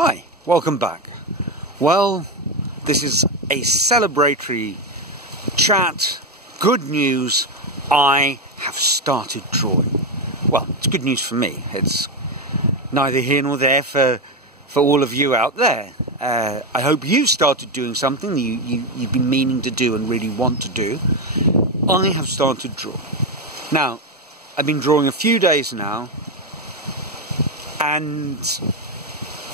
Hi, welcome back. Well, this is a celebratory chat. Good news, I have started drawing. Well, it's good news for me. It's neither here nor there for all of you out there. I hope you started doing something that you've been meaning to do and really want to do. I have started drawing. Now, I've been drawing a few days now, and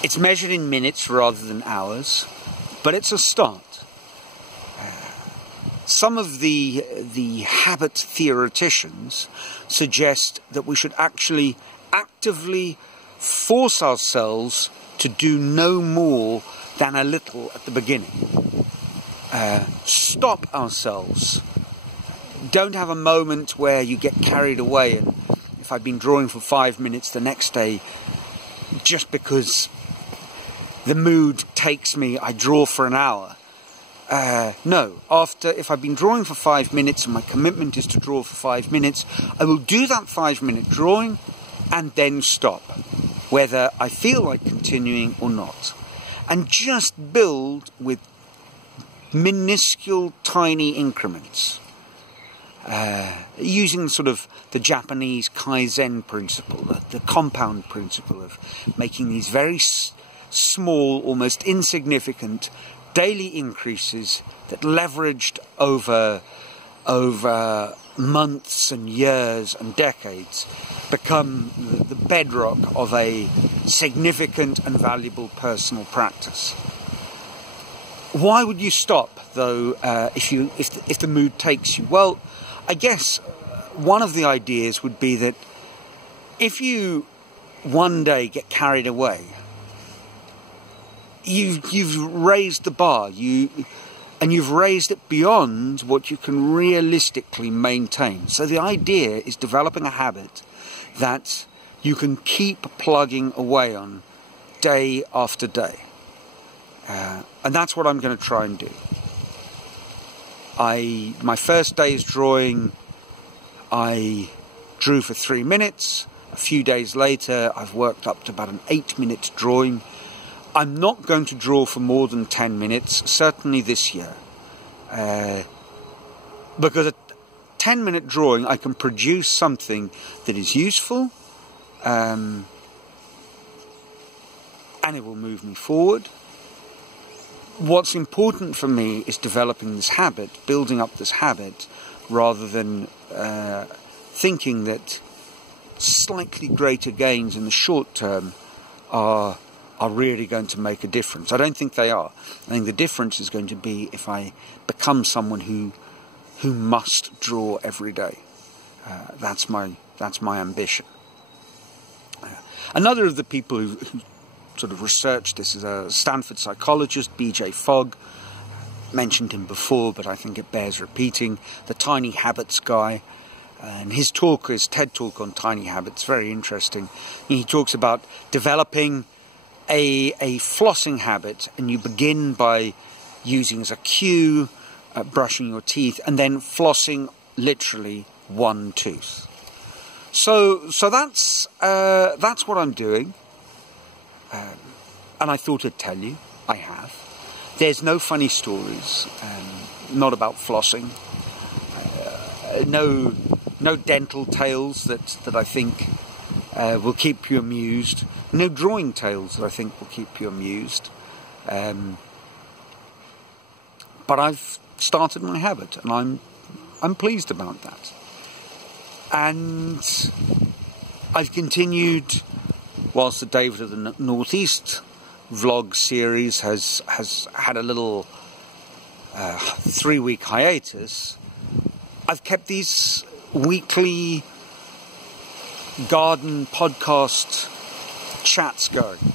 it's measured in minutes rather than hours, but it's a start. Some of the habit theoreticians suggest that we should actually actively force ourselves to do no more than a little at the beginning. Stop ourselves. Don't have a moment where you get carried away, and if I've been drawing for 5 minutes the next day, just because the mood takes me, I draw for an hour. No, if I've been drawing for 5 minutes and my commitment is to draw for 5 minutes, I will do that 5-minute drawing and then stop, whether I feel like continuing or not. And just build with minuscule, tiny increments. Using sort of the Japanese Kaizen principle, the compound principle of making these very small, almost insignificant daily increases that leveraged over months and years and decades become the bedrock of a significant and valuable personal practice. Why would you stop, though, if the mood takes you? Well, I guess one of the ideas would be that if you one day get carried away, you've raised the bar, and you've raised it beyond what you can realistically maintain. So the idea is developing a habit that you can keep plugging away on day after day. And that's what I'm going to try and do. My first day's drawing, I drew for 3 minutes. A few days later, I've worked up to about an 8-minute drawing. I'm not going to draw for more than 10 minutes, certainly this year. Because a 10-minute drawing, I can produce something that is useful, and it will move me forward. What's important for me is developing this habit, building up this habit, rather than thinking that slightly greater gains in the short term are really going to make a difference. I don't think they are. I think the difference is going to be if I become someone who must draw every day. That's my ambition. Another of the people who sort of researched this is a Stanford psychologist, B.J. Fogg. Mentioned him before, but I think it bears repeating. The Tiny Habits guy. And his TED talk on tiny habits, very interesting. He talks about developing a flossing habit, and you begin by using as a cue brushing your teeth, and then flossing literally one tooth. So that's what I'm doing, and I thought I'd tell you. I have. There's no funny stories, not about flossing. No dental tales that I think will keep you amused. No drawing tales that I think will keep you amused. But I've started my habit, and I'm pleased about that. And I've continued, whilst the David of the Northeast vlog series has had a little 3-week hiatus, I've kept these weekly garden podcast chats going,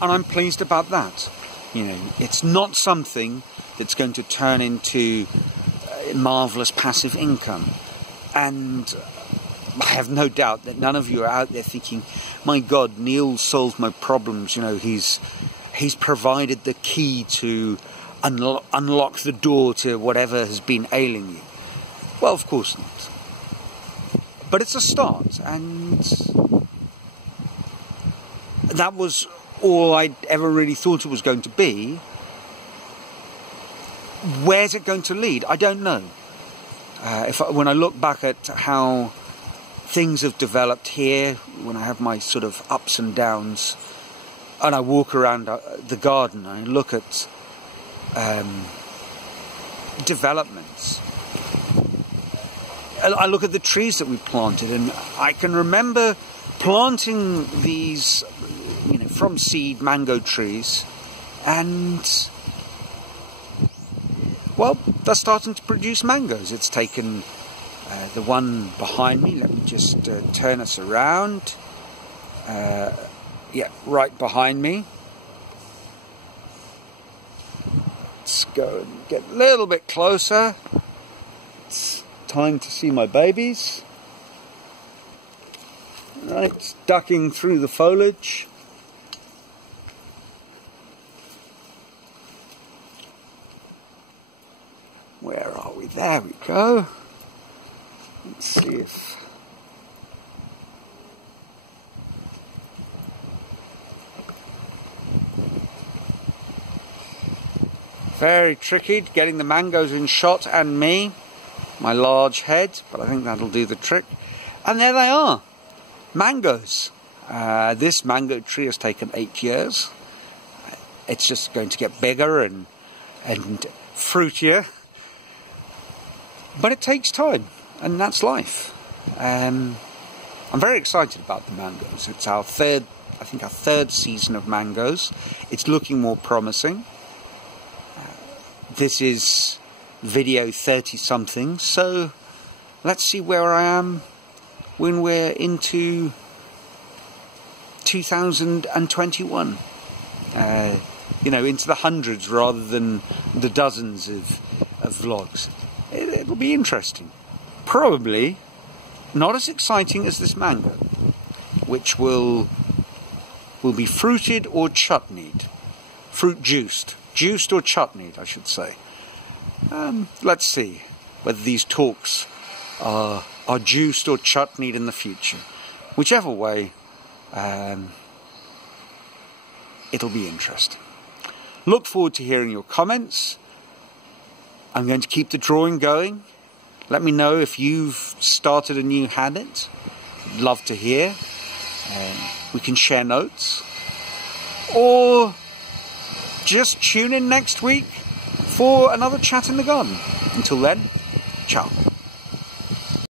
and I'm pleased about that. It's not something that's going to turn into marvellous passive income, and I have no doubt that none of you are out there thinking, my God, Neil solved my problems, he's provided the key to unlock the door to whatever has been ailing you. Well, of course not. But it's a start, and that was all I ever really thought it was going to be. Where's it going to lead? I don't know. When I look back at how things have developed here, when I have my sort of ups and downs, and I walk around the garden, I look at developments. I look at the trees that we planted, and I can remember planting these, from seed mango trees, and well, they're starting to produce mangoes. It's taken the one behind me. Let me just turn us around. Yeah, right behind me. Let's go and get a little bit closer. It's time to see my babies. Right, ducking through the foliage. Where are we? There we go. Let's see if... Very tricky getting the mangoes in shot and me. My large head, but I think that'll do the trick. And there they are. Mangoes. This mango tree has taken 8 years. It's just going to get bigger and fruitier. But it takes time, and that's life. I'm very excited about the mangoes. It's our third season of mangoes. It's looking more promising. This is video 30-something, so let's see where I am when we're into 2021. Into the hundreds rather than the dozens of vlogs. It'll be interesting. Probably not as exciting as this mango, which will be fruited or chutneyed. Fruit juiced or chutneyed, I should say. Let's see whether these talks are juiced or chutneyed in the future. Whichever way, it'll be interesting. Look forward to hearing your comments. I'm going to keep the drawing going. Let me know if you've started a new habit. I'd love to hear. We can share notes. Or just tune in next week for another chat in the garden. Until then, ciao.